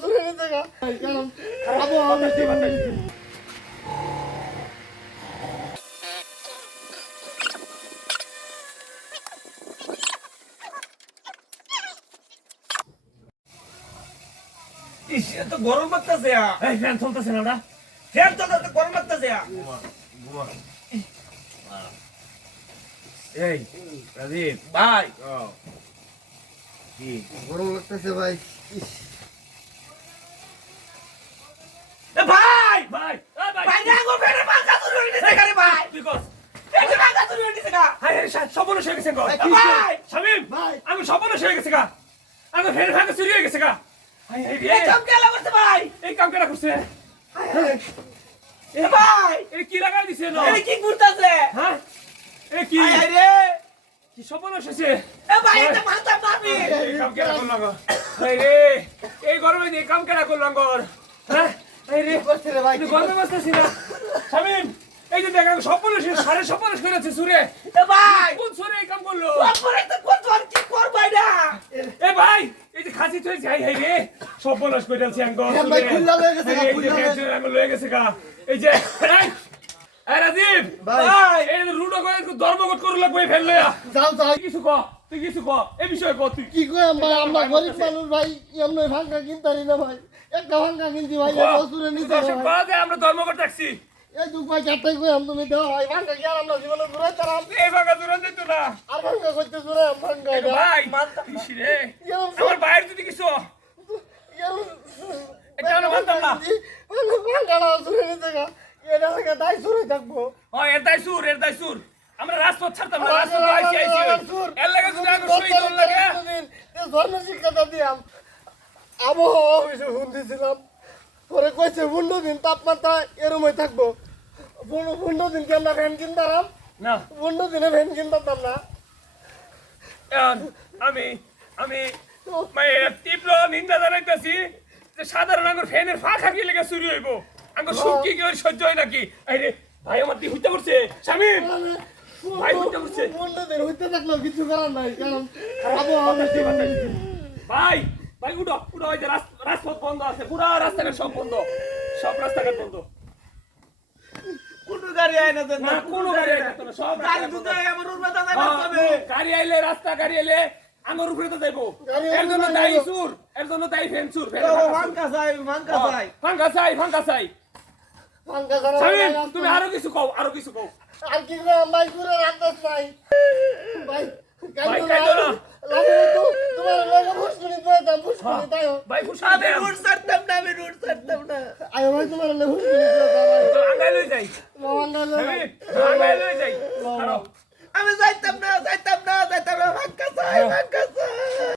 শুনে নিতে তো গরম লাগতেছে এই ফ্যান চলতেছে না ফ্যান তো তো গরম লাগতেছে এই রাজীব। ভাই। কি গরম লাগতেছে ভাই হয়ে গা। হাই হাই হয়ে গেছে ভাই, শামিম আমি সবনস হয়ে গেছে গা। আমি ফের ভাগে চুরি হয়ে গেছে গা। হাই হাই রে। এই কাম কেলা করতে ভাই। এই কাম কেনা করছে এ ভাই। এই কি লাগাই দিছে না এই কি ঘুরতাছে? হ্যাঁ? এই কি? আয় আয় রে। কি সবনস হয়েছে? এ ভাই এটা মাথা মারবি এই কাম করলাম রে। এই গরমে এই কাম কেনা করলাম গো। হ্যাঁ? এই রে। করছে রে ভাই? গরমে বসতেছি না শামিম এই যে দেখা সবনস সাড়ে সবনস করেছে সুরে। এ ভাই! কোন সুরে এই কাম করল? তারপরে তো কোন তোর কি করবাই না এ ভাই এই যে খাসি তুই যাই হাই রে। বলাস করে আছি আঙ্গ ভাই, খুললা লয়ে গেছে গা, খুললা লয়ে- গেছে গা। এই যে এই এই রাজীব ভাই। এই রুডো একটু ধর্মঘট করে লাগবে ফেল লয়া যাও যাও। কিছু ক তুই কিছু ক এই বিষয়ে ক তুই। কি কই ভাই আমরা গরিব মানুষ ভাই এমনি ভাঙ্গা কিনতারি না ভাই। একটা ভাঙ্গা কিনছি ভাই তুই নিতে আমরা ধর্মঘট রাখছি। এই দুঃখ ভাই চারটাই কই আমি তুমি দেওয়া ভাই ভাঙ্গা কি আর আমরা জীবনে ঘুরে তারাম এই ভাগা দূরন যেত না। আর ভাঙ্গা করতে ঘুরে ভাঙ্গা ভাই রে। আমার বাইরে তুই কিছু এটা আমরা মানতাম না। ভাঙ্গা না শুনে নিতে গা। এটা থেকে দায় শুনে থাকব। ও এর দাই সুর এর দাই সুর। আমরা রাজপথ ছাড়তাম না রাজপথ আইছি আইছি এর লাগে যদি আগে শহীদ হল লাগে। ধর্ম শিক্ষাটা দিয়াম। আবহাওয়া অফিসে ফোন দিয়েছিলাম পরে কইছে পনেরো দিন তাপমাত্রা এরমই থাকব। পনেরো দিন কি আমরা ফ্যান কিনতাম না। পনেরো দিনে ফ্যান কিনতাম না। আমি আমি তীব্র নিন্দা জানাইতেছি যে সাধারণ আঙ্গুর ফ্যানের ফাঁক হাঁকি লেগে চুরি হইব। আঙ্গুর সুখ কি কি করে সহ্য হয় নাকি? আরে ভাই আমার দিয়ে হইতে করছে শামিম ভাই হইতে করছে পনেরো দিন হইতে থাকলেও কিছু করার নাই কারণ। ভাই! ভাই উঠো উঠো ওই যে রাজপথ বন্ধ আছে পুরা রাস্তাঘাট সব বন্ধ। সব রাস্তাঘাট বন্ধ। কোন গাড়ি আয় না দেন না। কোনো গাড়ি আইতো না সব গাড়ি দুটো আমার উড়বে দাদা গাড়ি আইলে রাস্তা গাড়ি আইলে আমার উপরে তো যাইবো। গাড়ি এর জন্য দায়ী। সুর এর জন্য যাই ভাঙ্কা ফাঙ্কা চাই ফাঙ্কা চাই। তুমি আরও কিছু কও আরও কিছু কও। আর কি করে ভাই ঘুরে নাই ভাই ভাই, কাইদো না। হোক ভাই খুশি আমি রুট ছাড়তাম না আমি রুট ছাড়তাম না। আয় ভাই তোমার লগে ফুসকুনি দিয়ে দাম আঙ্গাই লই যাই। আঙ্গাই লই যাই। আমি যাইতাম না